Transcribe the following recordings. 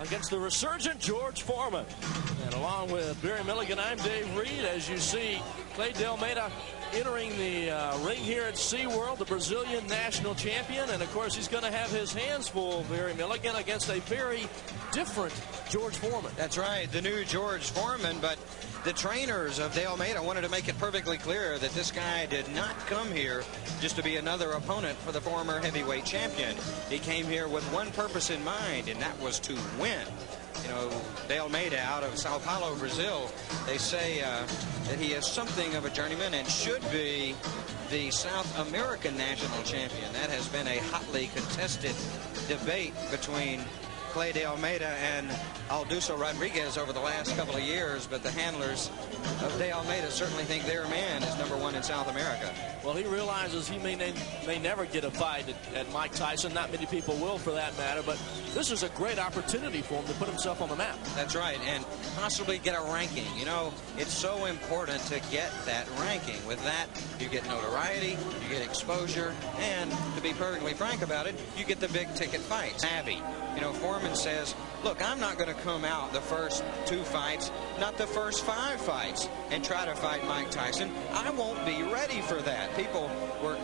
against the resurgent George Foreman. And along with Barry Milligan, I'm Dave Reed. As you see, Clay De Almeida entering the ring here at SeaWorld, the Brazilian national champion. And, of course, he's going to have his hands full, Barry Milligan, against a very different George Foreman. That's right, the new George Foreman. But the trainers of De Almeida wanted to make it perfectly clear that this guy did not come here just to be another opponent for the former heavyweight champion. He came here with one purpose in mind, and that was to win. You know, De Almeida out of Sao Paulo, Brazil, they say that he is something of a journeyman and should be the South American national champion. That has been a hotly contested debate between Clay De Almeida and Alduso Rodriguez over the last couple of years, but the handlers of De Almeida certainly think their man is #1 in South America. Well, he realizes he may never get a fight at Mike Tyson. Not many people will, for that matter, but this is a great opportunity for him to put himself on the map. That's right, and possibly get a ranking. You know, it's so important to get that ranking. With that, you get notoriety, you get exposure, and to be perfectly frank about it, you get the big ticket fights. Abby, you know, Foreman says, look, I'm not going to come out the first 2 fights, not the first 5 fights, and try to fight Mike Tyson. I won't be ready for that. People were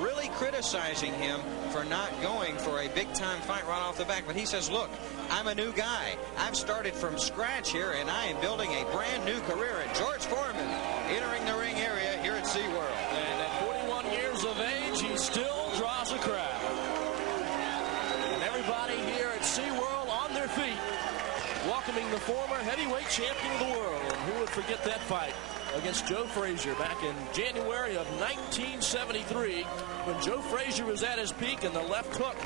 really criticizing him for not going for a big-time fight right off the back. But he says, look, I'm a new guy. I've started from scratch here, and I am building a brand-new career. And George Foreman entering the ring area here at SeaWorld. And at 41 years of age, he still draws a crowd. And everybody here at SeaWorld on their feet, welcoming the former heavyweight champion of the world. And who would forget that fight against Joe Frazier back in January of 1973, when Joe Frazier was at his peak and the left hook,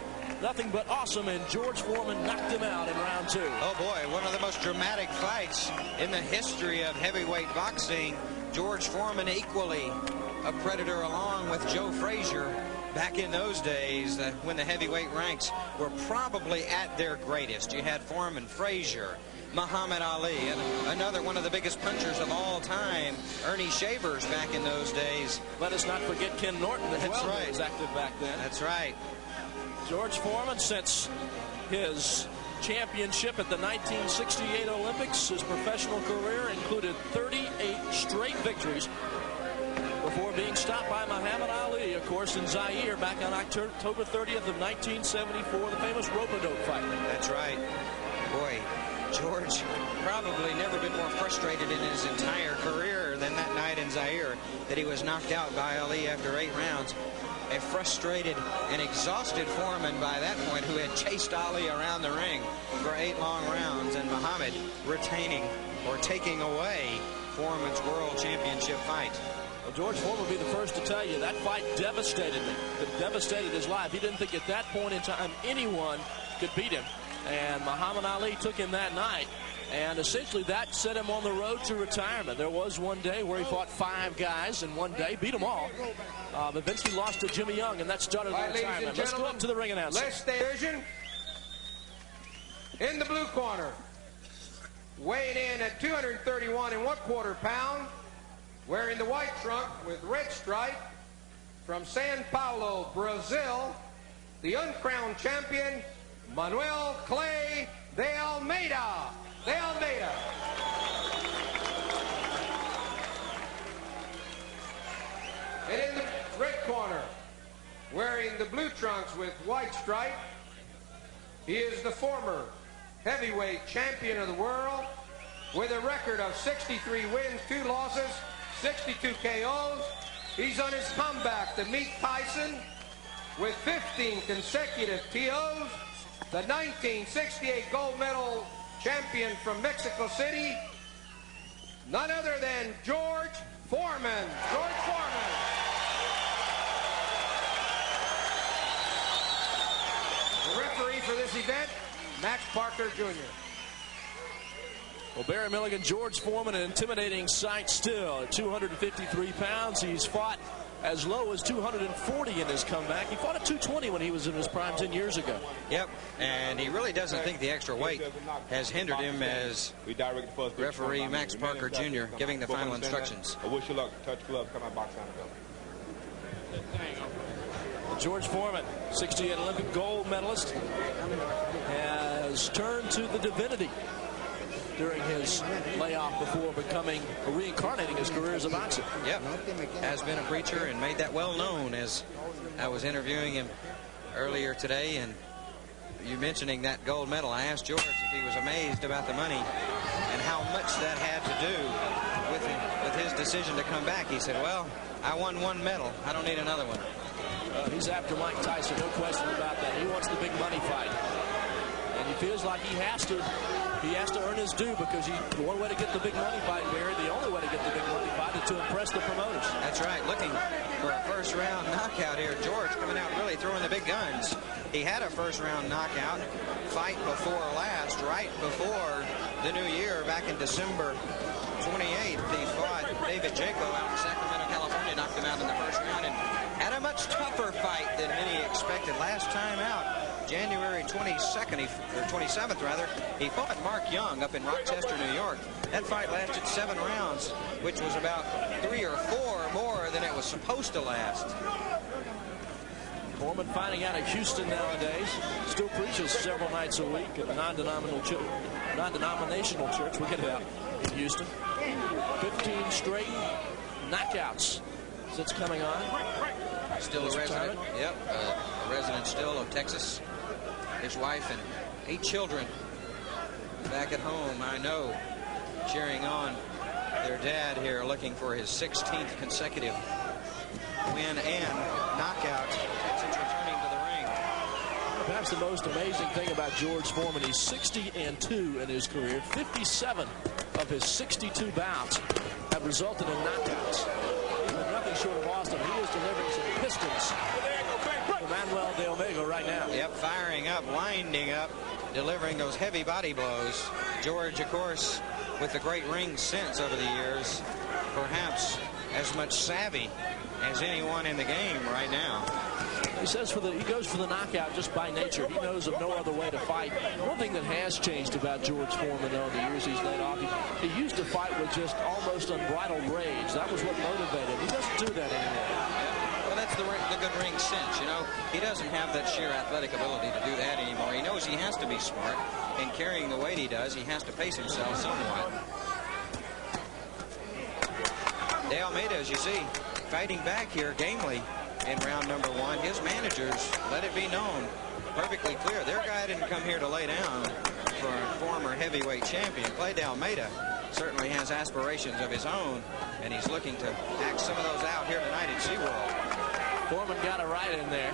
nothing but awesome, and George Foreman knocked him out in round 2. Oh boy, one of the most dramatic fights in the history of heavyweight boxing. George Foreman equally a predator along with Joe Frazier. Back in those days, when the heavyweight ranks were probably at their greatest, you had Foreman, Frazier, Muhammad Ali, and another one of the biggest punchers of all time, Ernie Shavers, back in those days. Let us not forget Ken Norton as well, right. who was active back then. That's right. George Foreman, since his championship at the 1968 Olympics, his professional career included 38 straight victories before being stopped by Muhammad Ali, of course, in Zaire back on October 30th of 1974, the famous rope-a-dope fight. That's right. Boy, George probably never been more frustrated in his entire career than that night in Zaire, that he was knocked out by Ali after 8 rounds. A frustrated and exhausted Foreman by that point, who had chased Ali around the ring for 8 long rounds, and Muhammad retaining or taking away Foreman's world championship fight. Well, George Foreman would be the first to tell you that fight devastated him. It devastated his life. He didn't think at that point in time anyone could beat him. And Muhammad Ali took him that night, and essentially that set him on the road to retirement. There was one day where he fought 5 guys in one day, beat them all. Eventually lost to Jimmy Young, and that started the retirement. Let's go up to the ring announcer. Let's stay vision. In the blue corner, weighing in at 231 1/4 pounds, wearing the white trunk with red stripe, from Sao Paulo, Brazil, the uncrowned champion, Manoel Clay De Almeida. De Almeida. And in the red corner, wearing the blue trunks with white stripe, he is the former heavyweight champion of the world with a record of 63 wins, 2 losses, 62 KOs. He's on his comeback to meet Tyson with 15 consecutive TOs. The 1968 gold medal champion from Mexico City, none other than George Foreman. George Foreman. The referee for this event, Max Parker Jr. Well, Barry Milligan, George Foreman, an intimidating sight still at 253 pounds. He's fought as low as 240 in his comeback. He fought at 220 when he was in his prime 10 years ago. Yep, and he really doesn't think the extra weight has hindered him, as referee Max Parker Jr. giving the final instructions. I wish you luck. Touch glove, come out, box out. George Foreman, 68 Olympic gold medalist, has turned to the divinity during his layoff before reincarnating his career as a boxer. Yep, has been a preacher and made that well known. As I was interviewing him earlier today, and you mentioning that gold medal, I asked George if he was amazed about the money and how much that had to do with his decision to come back. He said, well, I won one medal. I don't need another one. He's after Mike Tyson, no question about that. He wants the big money fight. And he feels like he has to earn his due, because the one way to get the big money fight, Barry, the only way to get the big money fight is to impress the promoters. That's right. Looking for a first-round knockout here. George coming out really throwing the big guns. He had a first-round knockout fight before last, right before the new year, back in December 28th. He fought David Jaco out in Sacramento, California, knocked him out in the first round, and had a much tougher fight than many expected. Last time out, January 22nd, or 27th rather, he fought Mark Young up in Rochester, New York. That fight lasted 7 rounds, which was about 3 or 4 more than it was supposed to last. Foreman fighting out of Houston nowadays. Still preaches several nights a week at a non-denominational church. We'll get it out in Houston. 15 straight knockouts since coming on. Still a resident. Yep, a resident still of Texas. His wife and 8 children back at home, I know, cheering on their dad here, looking for his 16th consecutive win and knockout since returning to the ring. Perhaps the most amazing thing about George Foreman, he's 60-2 in his career. 57 of his 62 bouts have resulted in knockouts. Nothing short of Austin. He is delivering some pistons for Manoel De Almeida right now. Yep, firing up, winding up, delivering those heavy body blows. George, of course, with the great ring sense over the years, perhaps as much savvy as anyone in the game right now. He says he goes for the knockout just by nature. He knows of no other way to fight. One thing that has changed about George Foreman though, the years he's laid off, he used to fight with just almost unbridled rage. That was what motivated him. He doesn't do that anymore. Well, that's the good ring sense, you know. He doesn't have that sheer athletic ability to do that anymore. He knows he has to be smart. In carrying the weight he does, he has to pace himself somewhat. De Almeida, as you see, fighting back here gamely in round number 1. His managers let it be known perfectly clear. Their guy didn't come here to lay down for a former heavyweight champion. Clay De Almeida certainly has aspirations of his own, and he's looking to act some of those out here tonight at SeaWorld. Foreman got it right in there.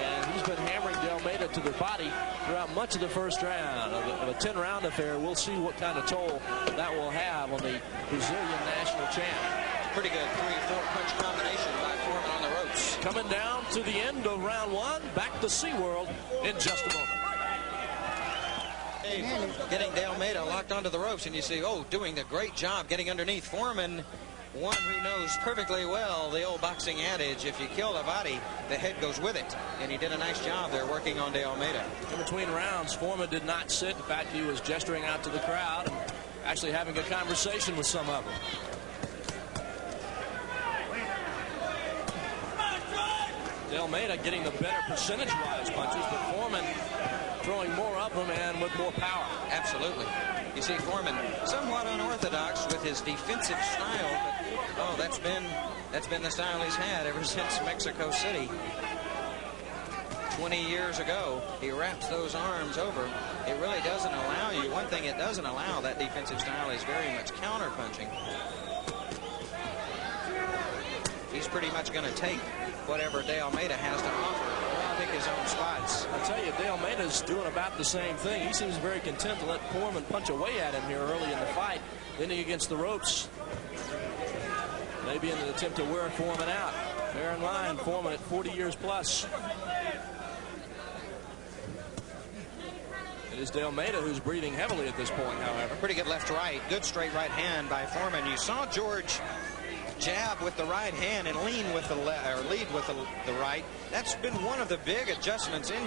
And he's been hammering De Almeida to the body throughout much of the first round of a 10-round affair. We'll see what kind of toll that will have on the Brazilian national champ. Pretty good 3 or 4 punch combination by Foreman on the ropes. Coming down to the end of round 1. Back to SeaWorld in just a moment. Getting De Almeida locked onto the ropes, and you see, doing the great job getting underneath. Foreman, one who knows perfectly well the old boxing adage, if you kill the body, the head goes with it. And he did a nice job there working on De Almeida. In between rounds, Foreman did not sit. In fact, he was gesturing out to the crowd and actually having a conversation with some of them. De Almeida getting the better percentage-wise punches, but Foreman throwing more of them and with more power. Absolutely. You see Foreman somewhat unorthodox with his defensive style, but that's been the style he's had ever since Mexico City. 20 years ago, he wraps those arms over. It really doesn't allow you. One thing it doesn't allow, that defensive style, is very much counter-punching. He's pretty much going to take whatever De Almeida has to offer. Pick his own spots. I'll tell you, De Almeida's doing about the same thing. He seems very content to let Foreman punch away at him here early in the fight. Leaning against the ropes. Maybe in an attempt to wear Foreman out. Bear in mind, Foreman at 40 years plus. It is De Almeida who's breathing heavily at this point, however. Pretty good left-right. Good straight right hand by Foreman. You saw George jab with the right hand and lead with the right. That's been one of the big adjustments in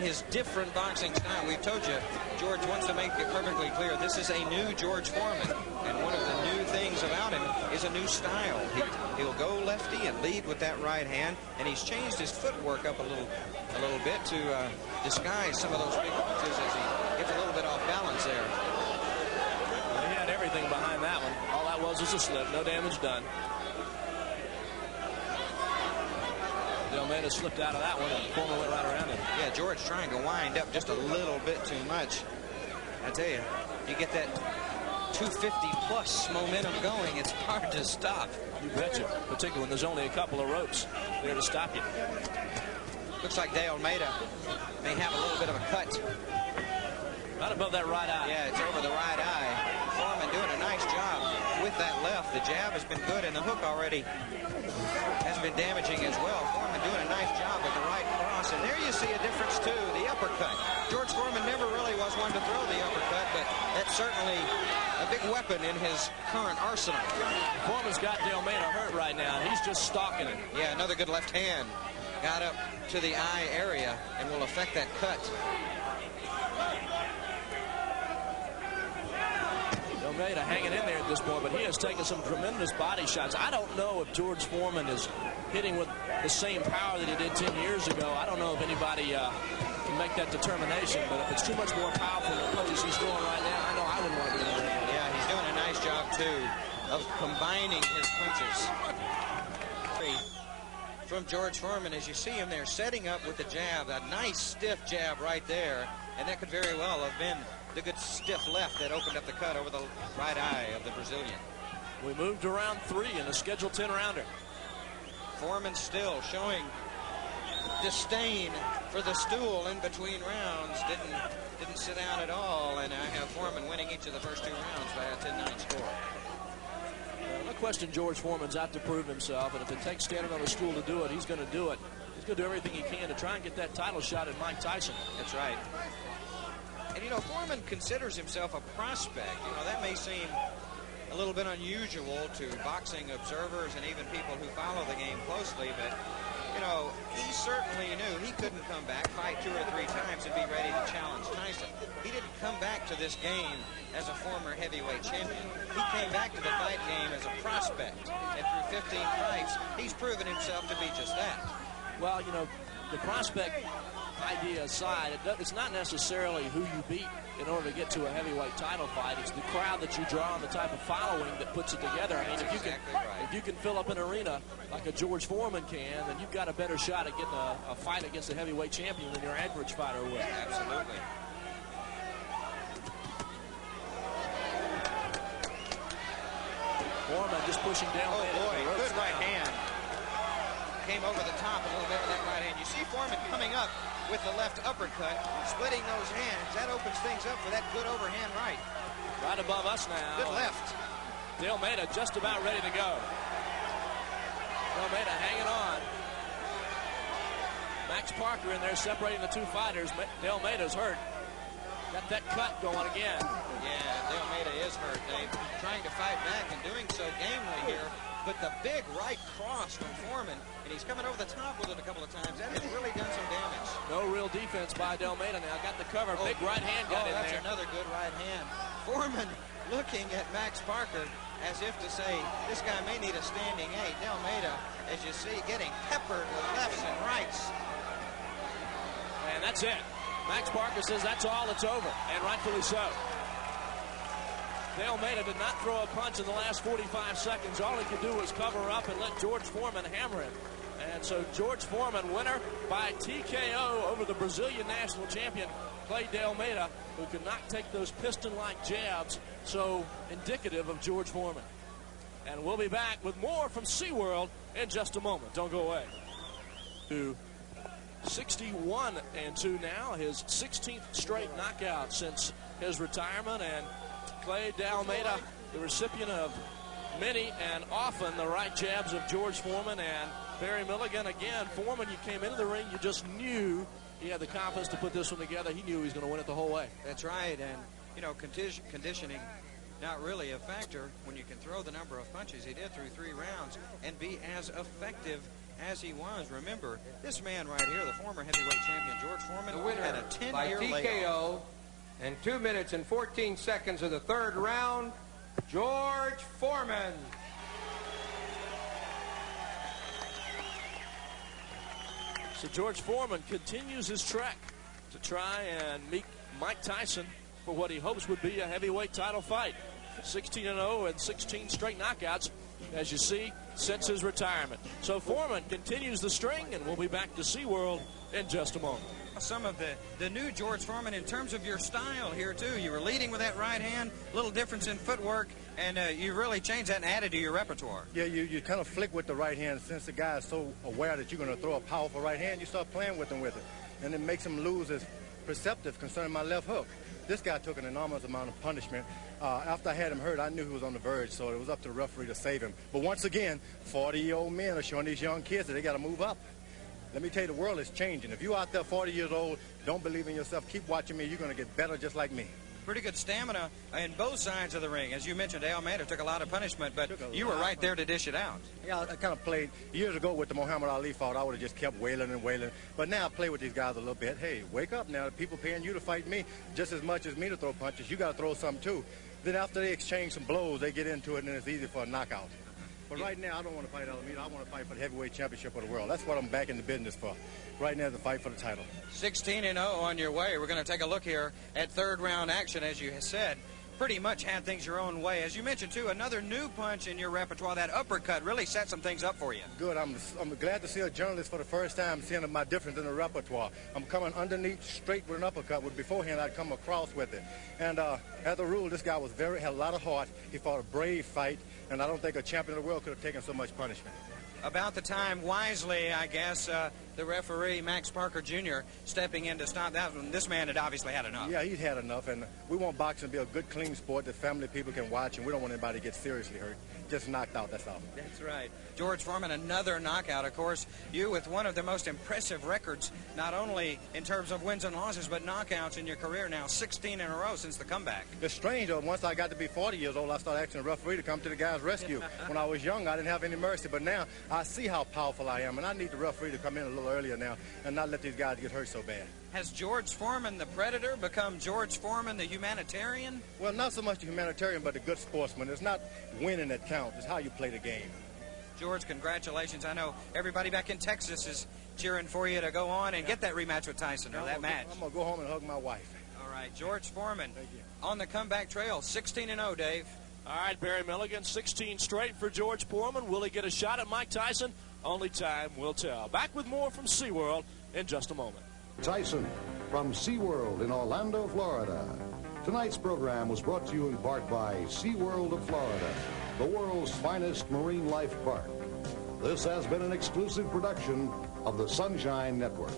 his different boxing style. We've told you, George wants to make it perfectly clear this is a new George Foreman, and one of the new things things about him is a new style. He'll go lefty and lead with that right hand, and he's changed his footwork up a little bit to disguise some of those big punches as he gets a little bit off balance there. Well, he had everything behind that one. All that was a slip. No damage done. De Almeida slipped out of that one, and Foreman went right around him. Yeah, George trying to wind up just a little bit too much. I tell you, you get that 250-plus momentum going, it's hard to stop. You betcha, particularly when there's only a couple of ropes there to stop you. Looks like De Almeida may have a little bit of a cut. Right above that right eye. Yeah, it's over the right eye. Foreman doing a nice job with that left. The jab has been good, and the hook already has been damaging as well. Foreman doing a nice job with the right cross, and there you see a difference too, the uppercut. George Foreman never really was one to throw the uppercut, but that's certainly a big weapon in his current arsenal. Foreman's got De Almeida hurt right now. He's just stalking him. Yeah, another good left hand. Got up to the eye area and will affect that cut. De Almeida hanging in there at this point, but he has taken some tremendous body shots. I don't know if George Foreman is hitting with the same power that he did 10 years ago. I don't know if anybody can make that determination, but if it's too much more powerful than the punches he's throwing right now, I know I wouldn't want to be in there. Yeah, he's doing a nice job, too, of combining his punches. From George Foreman, as you see him there setting up with the jab, a nice stiff jab right there, and that could very well have been the good stiff left that opened up the cut over the right eye of the Brazilian. We moved to round 3 in a scheduled 10-rounder. Foreman still showing disdain for the stool in between rounds. Didn't sit down at all, and I have Foreman winning each of the first 2 rounds by a 10-9 score. No question George Foreman's out to prove himself, and if it takes standing on the stool to do it, he's going to do it. He's going to do everything he can to try and get that title shot at Mike Tyson. That's right. And, you know, Foreman considers himself a prospect. You know, that may seem a little bit unusual to boxing observers and even people who follow the game closely, but, you know, he certainly knew he couldn't come back, fight 2 or 3 times, and be ready to challenge Tyson. He didn't come back to this game as a former heavyweight champion. He came back to the fight game as a prospect, and through 15 fights, he's proven himself to be just that. Well, you know, the prospect idea aside, it's not necessarily who you beat in order to get to a heavyweight title fight. It's the crowd that you draw and the type of following that puts it together. I mean, if you can fill up an arena like a George Foreman can, then you've got a better shot at getting a fight against a heavyweight champion than your average fighter would. Absolutely. Foreman just pushing down. Oh boy, good right hand. Came over the top a little bit with that right hand. You see Foreman coming up with the left uppercut, splitting those hands. That opens things up for that good overhand right. Right above us now. Good left. De Almeida just about ready to go. De Almeida hanging on. Max Parker in there separating the 2 fighters. De Almeida's hurt. Got that cut going again. Yeah, De Almeida is hurt, Dave. Trying to fight back and doing so gamely here. But the big right cross from Foreman, and he's coming over the top with it a couple of times. That has really done some damage. No real defense by De Almeida now. Got the cover. Big right hand got in there. That's another good right hand. Foreman looking at Max Parker as if to say, this guy may need a standing 8. De Almeida, as you see, getting peppered with lefts and rights. And that's it. Max Parker says that's all, it's over, and rightfully so. De Almeida did not throw a punch in the last 45 seconds. All he could do was cover up and let George Foreman hammer him. And so George Foreman, winner by TKO over the Brazilian national champion, Clay De Almeida, who could not take those piston-like jabs, so indicative of George Foreman. And we'll be back with more from SeaWorld in just a moment. Don't go away. 61-2 now, his 16th straight knockout since his retirement, and Clay De Almeida, the recipient of many and often the right jabs of George Foreman and Barry Milligan. Again, Foreman, you came into the ring, you just knew he had the confidence to put this one together. He knew he was going to win it the whole way. That's right, and, you know, conditioning not really a factor when you can throw the number of punches he did through 3 rounds and be as effective as he was. Remember, this man right here, the former heavyweight champion, George Foreman, the winner had a 10-year by TKO layoff. and 2 minutes and 14 seconds of the 3rd round, George Foreman. So George Foreman continues his trek to try and meet Mike Tyson for what he hopes would be a heavyweight title fight. 16-0 and 16 straight knockouts, as you see, since his retirement. So Foreman continues the string, and we'll be back to SeaWorld in just a moment. Some of the new George Foreman in terms of your style here, too. You were leading with that right hand, little difference in footwork, and you really changed that and added to your repertoire. Yeah, you kind of flick with the right hand. Since the guy is so aware that you're going to throw a powerful right hand, you start playing with him with it. And it makes him lose his perceptive concerning my left hook. This guy took an enormous amount of punishment. After I had him hurt, I knew he was on the verge, so it was up to the referee to save him. But once again, 40-year-old men are showing these young kids that they got to move up. Let me tell you, the world is changing. If you're out there 40 years old, don't believe in yourself, keep watching me, you're going to get better just like me. Pretty good stamina in both sides of the ring. As you mentioned, De Almeida took a lot of punishment, but you were right there to dish it out. Yeah, I kind of played years ago with the Muhammad Ali fight. I would have just kept wailing and wailing. But now I play with these guys a little bit. Hey, wake up now. People paying you to fight me just as much as me to throw punches. You got to throw something too. Then after they exchange some blows, they get into it, and it's easy for a knockout. But right now, I don't want to fight Almeida. I want to fight for the heavyweight championship of the world. That's what I'm back in the business for. Right now, the fight for the title. 16-0 on your way. We're going to take a look here at third round action. As you said, pretty much had things your own way. As you mentioned, too, another new punch in your repertoire. That uppercut really set some things up for you. Good. I'm glad to see a journalist for the first time seeing my difference in the repertoire. I'm coming underneath straight with an uppercut. With beforehand, I'd come across with it. And as a rule, this guy had a lot of heart. He fought a brave fight, and I don't think a champion of the world could have taken so much punishment. About the time, wisely, I guess, the referee, Max Parker Jr., stepping in to stop that one. This man had obviously had enough. Yeah, he's had enough, and we want boxing to be a good, clean sport that family people can watch, and we don't want anybody to get seriously hurt. Just knocked out, that's all. That's right. George Foreman, another knockout. Of course, you with one of the most impressive records, not only in terms of wins and losses, but knockouts in your career now, 16 in a row since the comeback. It's strange, though. Once I got to be 40 years old, I started asking the referee to come to the guy's rescue. When I was young, I didn't have any mercy, but now I see how powerful I am, and I need the referee to come in a little earlier now and not let these guys get hurt so bad. Has George Foreman, the Predator, become George Foreman, the humanitarian? Well, not so much the humanitarian, but the good sportsman. It's not winning that counts. It's how you play the game. George, congratulations. I know everybody back in Texas is cheering for you to go on and get that rematch with Tyson, or that match. I'm going to go home and hug my wife. All right, George Foreman, thank you, on the comeback trail, 16-0, Dave. All right, Barry Milligan, 16 straight for George Foreman. Will he get a shot at Mike Tyson? Only time will tell. Back with more from SeaWorld in just a moment. Tyson from SeaWorld in Orlando, Florida. Tonight's program was brought to you in part by SeaWorld of Florida, the world's finest marine life park. This has been an exclusive production of the Sunshine Network.